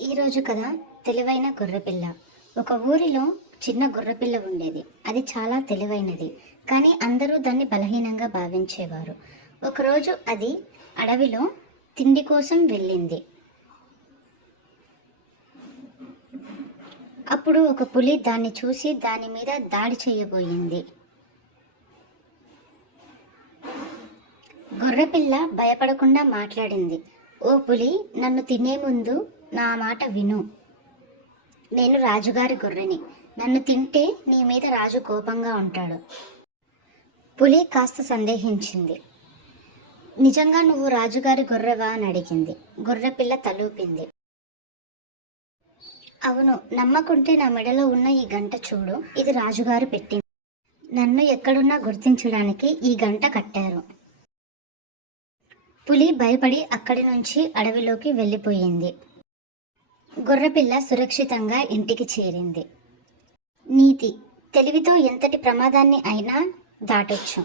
ఈరోజు కదా తెలివైన గొర్రెపిల్ల. ఒక ఊరిలో చిన్న గొర్రెపిల్ల ఉండేది. అది చాలా తెలివైనది. కానీ అందరూ దాన్ని బలహీనంగా భావించేవారు. ఒకరోజు అది అడవిలో తిండి కోసం వెళ్ళింది. అప్పుడు ఒక పులి దాన్ని చూసి దాని మీద దాడి చేయబోయింది. గొర్రెపిల్ల భయపడకుండా మాట్లాడింది. ఓ పులి నన్ను తినే ముందు నా మాట విను. నేను రాజుగారి గొర్రెని. నన్ను తింటే నీ మీద రాజు కోపంగా ఉంటాడు. పులి కాస్త సందేహించింది. నిజంగా నువ్వు రాజుగారి గొర్రెవా అని అడిగింది. గొర్రెపిల్ల తలూపింది. అవును నమ్మకుంటే నా మెడలో ఉన్న ఈ గంట చూడు. ఇది రాజుగారు పెట్టింది. నన్ను ఎక్కడున్నా గుర్తించడానికి ఈ గంట కట్టారు. పులి భయపడి అక్కడి నుంచి అడవిలోకి వెళ్ళిపోయింది. గొర్రెపిల్ల సురక్షితంగా ఇంటికి చేరింది. నీతి తెలివితో ఎంతటి ప్రమాదాన్ని అయినా దాటొచ్చు.